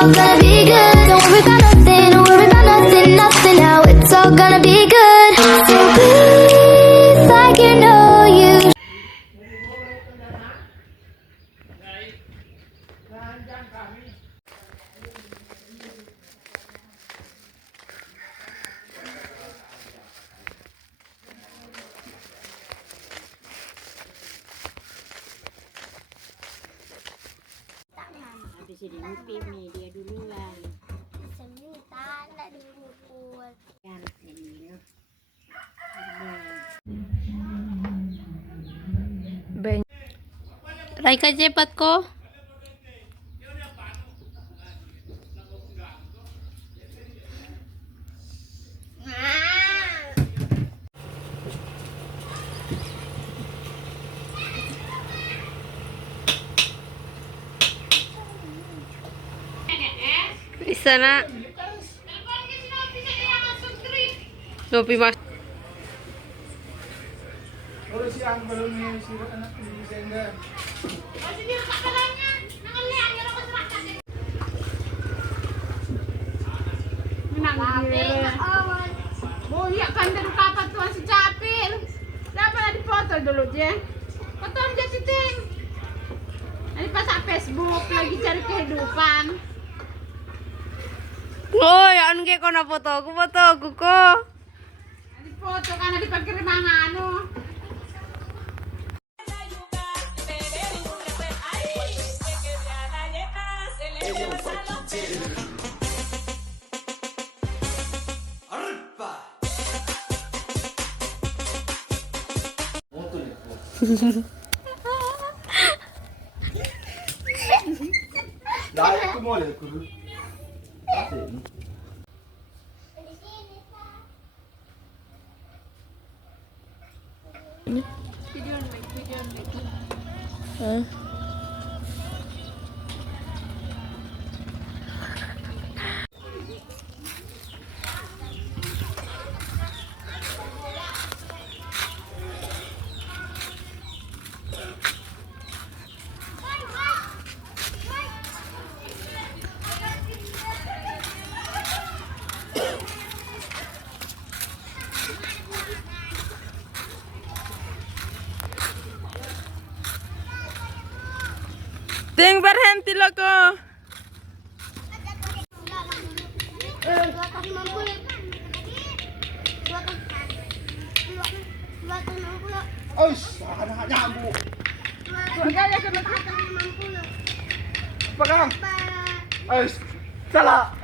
all gonna be good. Don't worry about nothing, don't worry about nothing, nothing now. It's all gonna be good. So breathe like you know you. Habis ini mimpi nih dia duluan Semintan, tak diukur. kan ini Raika cepat ko. Bisa nak. Ngopi mas. oh iya kan dari kapan tuan si Capil dapat dipoto dulu je foto dia titing ini pas Facebook lagi cari kehidupan. Oh ya anu ko na foto aku ko. Di foto karena dipakai mana anu. Dai, come vuole così? Ting berhenti lo ko. Oish, anak nyamuk. Gaya kena Pegang. Oish, salah.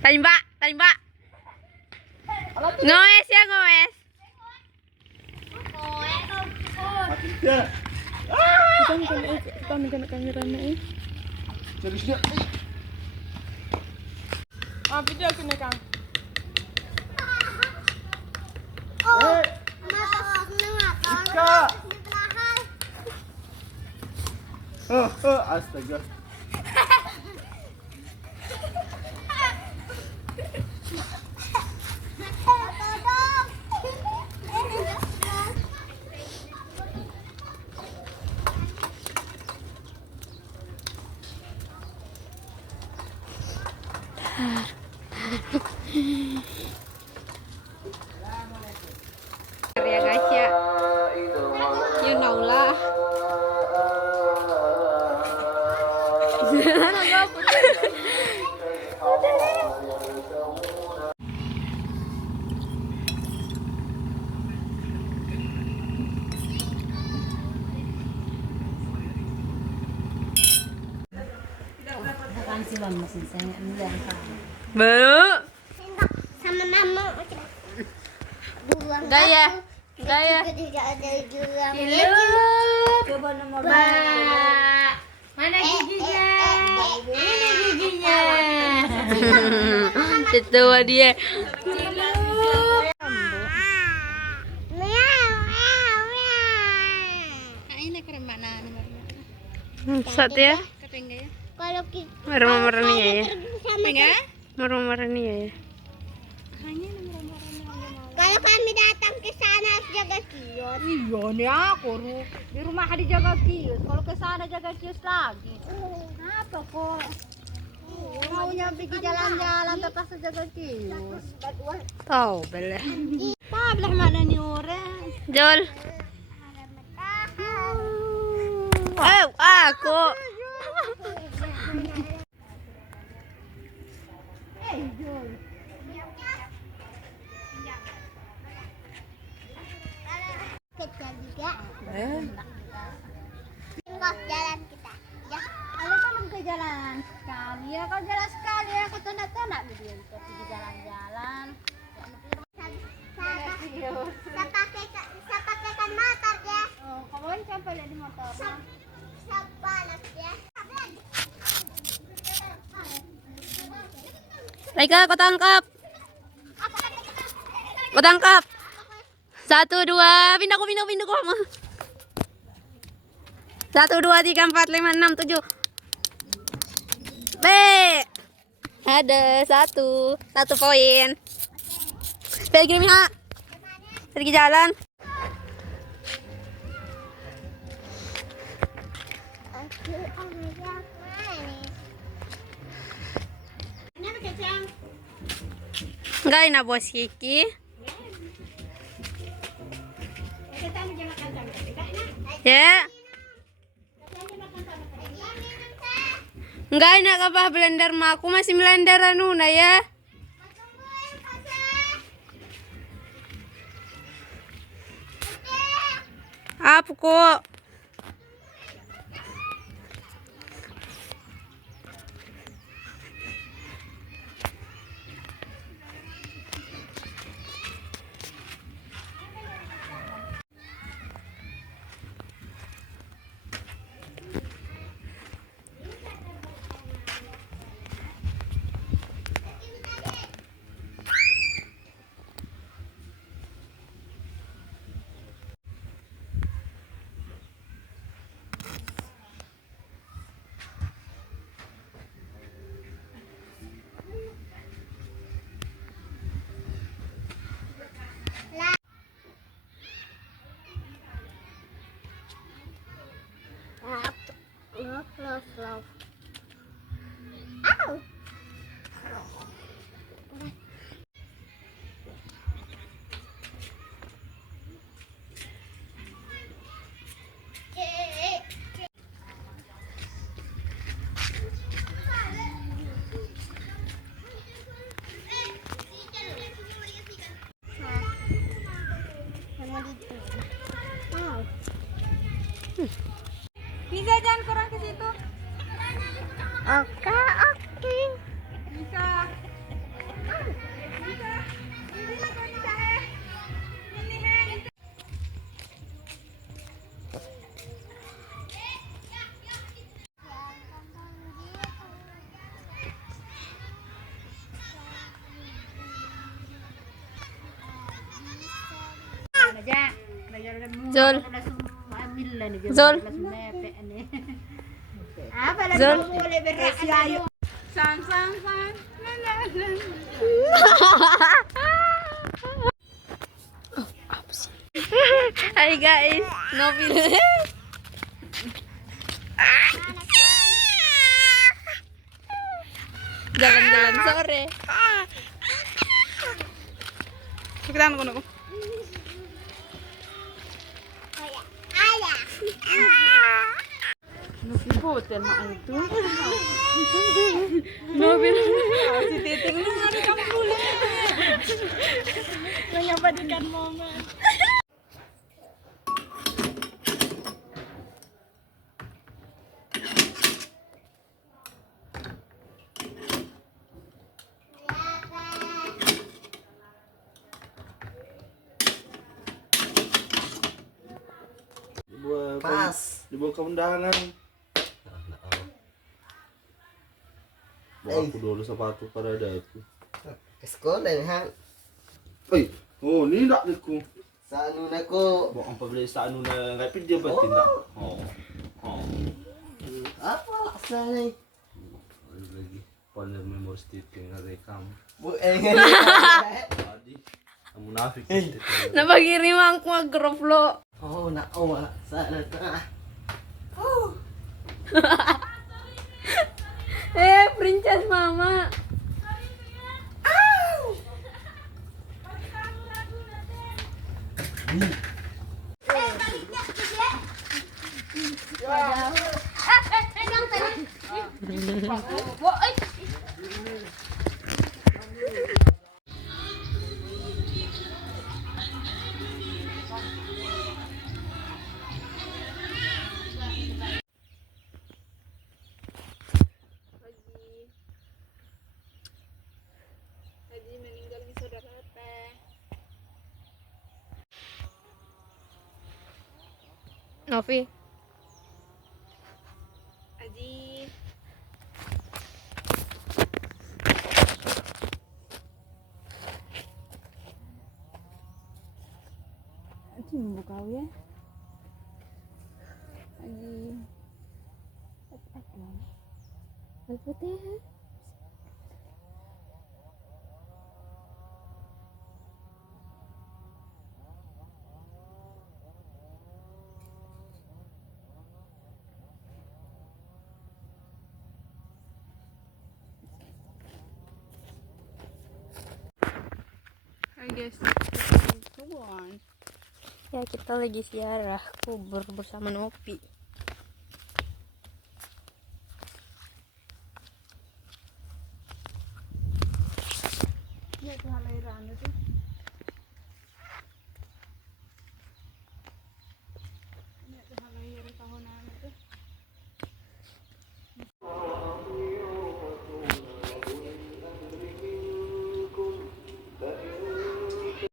Tembak. Ngoes ya ngoes. Mati dia. Kita kena kamera nih. Jadi dia. Video kena kang. Eh, Ika. Astaga. Ya guys ya. You know lah. kan si Bang mesin saya enggak Baru. Sama mama. Buang. Gaya. Tidak ada juang. coba nomor Mana giginya? Ini giginya. Tetua dia. Ini keren mana? Sat ya? Kalau Marah-marahnya ya. sama Marah-marahnya ya. kalau kami datang ke sana harus jaga kios. iya nih aku di rumah dijaga kios kalau ke sana jaga kios lagi apa kok Makanya pergi jalan-jalan tanpa jaga kios. Tahu belah. Belah mana nih orang? Jol. Aku. Kecil juga. Tinggal jalan kita. Ya. Kalau kan ke jalan sekali ya, kalau jalan sekali ya, aku tanda-tanda video itu pergi jalan-jalan. Saya pakaikan motor ya. Oh, kawan sampai lihat di motor. Saya balas ya. Raika, kau tangkap. Kau tangkap. 1, 2, pindah kau. 1, 2, 3, 4, 5, 6, 7. B. Ada 1 poin. Pergi Miha. Pergi jalan. Enggak na bos Kiki. Ya. Enggak enak apa blender mah aku masih blender anu na ya. Apa kok? Love. Ow. Bisa jangan kurang ke situ. Oke. Bisa. Bisa. Bisa kau bisa Ini Zul. Zul. Apa lagi Zul. boleh berayu. Sang. Hai guys, Nobil. Jalan-jalan sore. Kita anu. Ayah. Hotel mah itu. Nobil. Si Titing lu ada kamu dulu. Mengabadikan momen. Dibawa ke undangan. Bawa aku dulu sepatu pada ada itu. Ke sekolah ha. Oh ni nak aku. Sa anu nako. Bawa apa beli sa anu na ngai dia berarti nak. Oh. Apa asal Lagi panel memory stick yang rekam. Bu Tadi kamu nafik itu. Napakirim aku mag-group lo. Oh nak sana ta. Princess mama. Haji meninggal di saudara teh. Novi. Haji. Haji membuka ya. Haji. Al-Fatihah. I guess come on. Ya kita lagi ziarah kubur bersama Novi.